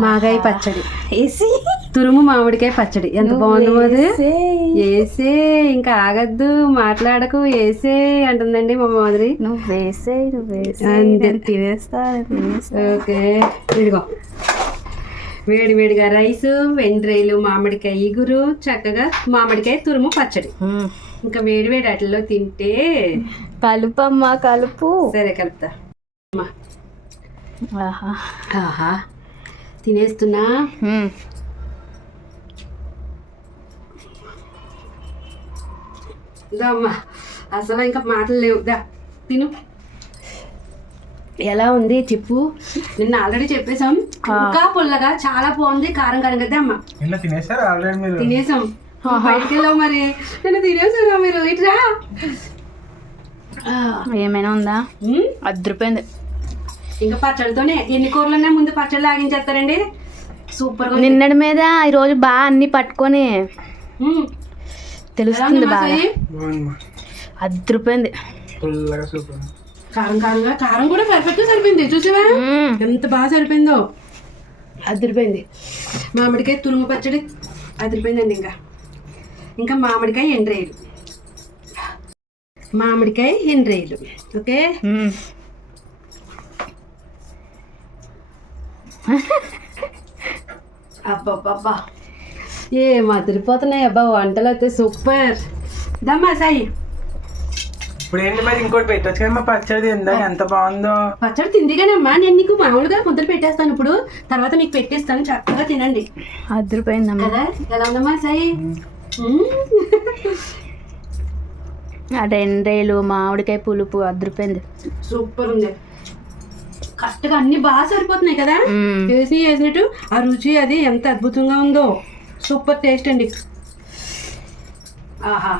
మాగాయ పచ్చడి, వేసి తురుము మామిడికాయ పచ్చడి ఎంత బాగుందో అది. వేసే ఇంకా ఆగద్దు, మాట్లాడకు, వేసే అంటుందండి మా మాదిరి. నువ్వు వేసే తినేస్తా. ఓకే, ఇదిగో వేడి వేడిగా రైసు, వెండ్రేలు, మామిడికాయ ఇగురు, చక్కగా మామిడికాయ తురుము పచ్చడి. ఇంకా వేడి వేడి అట్లలో తింటే కలుపమ్మా కలుపు. సరే కలుపుతా. ఆహా ఆహా తినేస్తున్నా. అమ్మా అసలు ఇంకా మాటలు లేవు. దా తిను. ఎలా ఉంది చెప్పు. నిన్న ఆల్రెడీ చెప్పేసాం, ఇంకా పుల్లగా చాలా బాగుంది, కారం కారం కదా అమ్మ. తినేసాం, బయటికి వెళ్ళావు మరి. నిన్న తినేసారా మీరు? ఇట్రా. ఏమైనా ఉందా? అద్దరిపోయింది. ఇంకా పచ్చడితోనే ఎన్ని కూరలున్నా ముందు పచ్చడి లాగించేస్తారండి. సూపర్. నిన్నటి మీద ఈరోజు బాగా అన్ని పట్టుకొని తెలుస్తుంది బాగా. అద్దరిపోయింది. కారం కారంగా, కారం కూడా పర్ఫెక్ట్గా సరిపోయింది. చూసావా ఎంత బాగా సరిపోయిందో. అదిరిపోయింది. మామిడికాయ తురుము పచ్చడి అదిరిపోయిందండి. ఇంకా మామిడికాయ ఎండ్రేయలు, మామిడికాయ ఎండ్రేయలు. ఓకే, అబ్బబ్బబ్బా ఏం అదిరిపోతున్నాయి అబ్బా వంటలు అయితే. సూపర్. దమ్మా సాయి. ఇప్పుడు ఏంటి మరి ఇంకోటి పెట్టచ్చు కదా మా పచ్చడి ఇందాక ఎంత బాగుందో. పచ్చడి తిందిగానమ్మా, నేను నీకు మామూలుగా ముద్దలు పెట్టేస్తాను ఇప్పుడు, తర్వాత నీకు పెట్టేస్తాను, చక్కగా తినండి. అద్దరిపోయిందమ్మా కదా. ఎలా ఉందమ్మా సాయి? రెండేళ్ళు మామిడికాయ పులుపు అద్దరిపోయింది. సూపర్ ఉంది. కరెక్ట్గా అన్ని బాగా సరిపోతున్నాయి కదా. వేసినట్టు ఆ రుచి అది ఎంత అద్భుతంగా ఉందో. సూపర్ టేస్ట్ అండి. ఆహా.